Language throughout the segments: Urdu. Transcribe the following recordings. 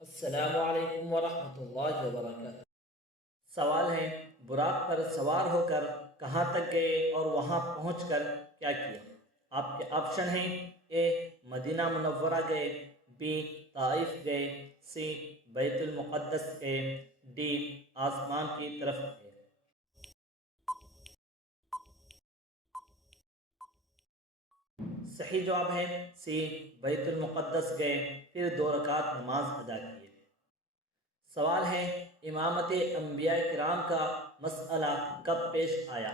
السلام علیکم ورحمۃ اللہ وبرکاتہ۔ سوال ہے، براق پر سوار ہو کر کہاں تک گئے اور وہاں پہنچ کر کیا کیا؟ آپ کے آپشن ہیں: اے مدینہ منورہ گئے، بی طائف گئے، سی بیت المقدس گئے، ڈی آسمان کی طرف گئے۔ صحیح جواب ہے سی بیت المقدس گئے، پھر 2 رکعت نماز ادا کیے۔ سوال ہے، امامت انبیاء کرام کا مسئلہ کب پیش آیا؟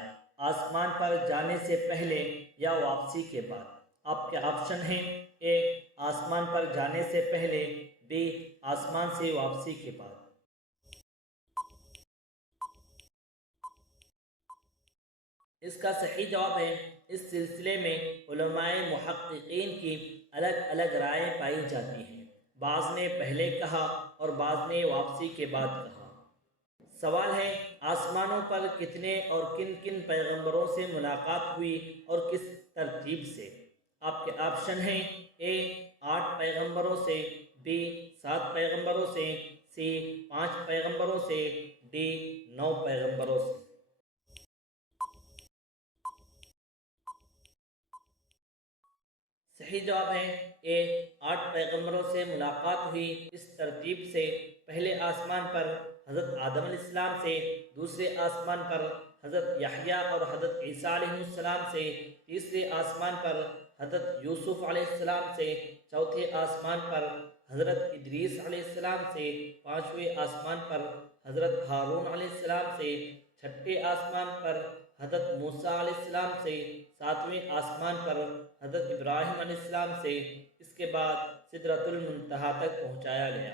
آسمان پر جانے سے پہلے یا واپسی کے بعد؟ آپ کے آپشن ہیں: اے آسمان پر جانے سے پہلے، بی آسمان سے واپسی کے بعد۔ اس کا صحیح جواب ہے، اس سلسلے میں علماء محققین کی الگ الگ رائے پائی جاتی ہیں۔ بعض نے پہلے کہا اور بعض نے واپسی کے بعد کہا۔ سوال ہے، آسمانوں پر کتنے اور کن کن پیغمبروں سے ملاقات ہوئی اور کس ترتیب سے؟ آپ کے آپشن ہیں: اے 8 پیغمبروں سے، بی 7 پیغمبروں سے، سی 5 پیغمبروں سے، ڈی 9 پیغمبروں سے۔ صحیح جواب ہے اے 8 پیغمبروں سے ملاقات ہوئی۔ اس ترتیب سے: پہلے آسمان پر حضرت آدم علیہ السلام سے، دوسرے آسمان پر حضرت یحییٰ اور حضرت عیسیٰ علیہ السلام سے، تیسرے آسمان پر حضرت یوسف علیہ السلام سے، چوتھے آسمان پر حضرت ادریس علیہ السلام سے، پانچویں آسمان پر حضرت ہارون علیہ السلام سے، چھٹے آسمان پر حضرت موسیٰ علیہ السلام سے، ساتویں آسمان پر حضرت ابراہیم علیہ السلام سے، اس کے بعد سدرۃ المنتہا تک پہنچایا گیا۔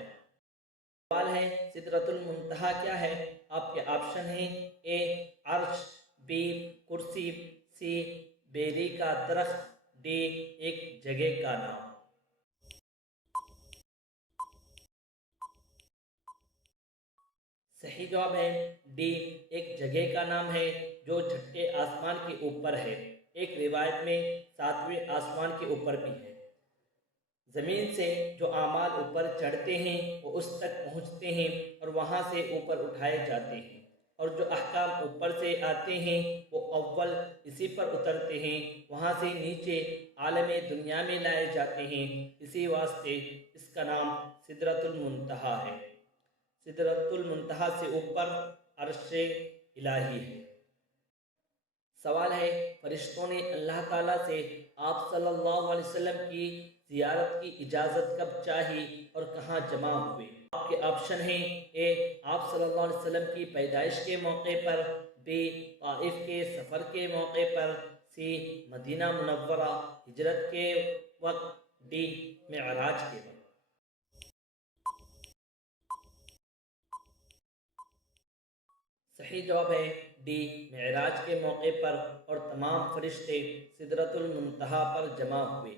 سوال ہے، سدرۃ المنتہا کیا ہے؟ آپ کے آپشن ہیں: اے عرش، بی کرسی، سی بیری کا درخت، ڈی ایک جگہ کا نام۔ صحیح جواب ہے ڈی ایک جگہ کا نام ہے جو چھٹے آسمان کے اوپر ہے۔ ایک روایت میں 7ویں آسمان کے اوپر بھی ہے۔ زمین سے جو اعمال اوپر چڑھتے ہیں وہ اس تک پہنچتے ہیں اور وہاں سے اوپر اٹھائے جاتے ہیں، اور جو احکام اوپر سے آتے ہیں وہ اول اسی پر اترتے ہیں، وہاں سے نیچے عالم دنیا میں لائے جاتے ہیں۔ اسی واسطے اس کا نام سدرۃ المنتہا ہے۔ سدرۃ المنتہا سے اوپر عرش الہی ہے۔ سوال ہے، فرشتوں نے اللہ تعالیٰ سے آپ صلی اللہ علیہ وسلم کی زیارت کی اجازت کب چاہی اور کہاں جمع ہوئے؟ آپ کے آپشن ہیں: اے آپ صلی اللہ علیہ وسلم کی پیدائش کے موقع پر، بی طائف کے سفر کے موقع پر، سی مدینہ منورہ ہجرت کے وقت، ڈی معراج کے وقت۔ صحیح جواب ہے ڈی معراج کے موقع پر، اور تمام فرشتے سدرۃ المنتہا پر جمع ہوئے۔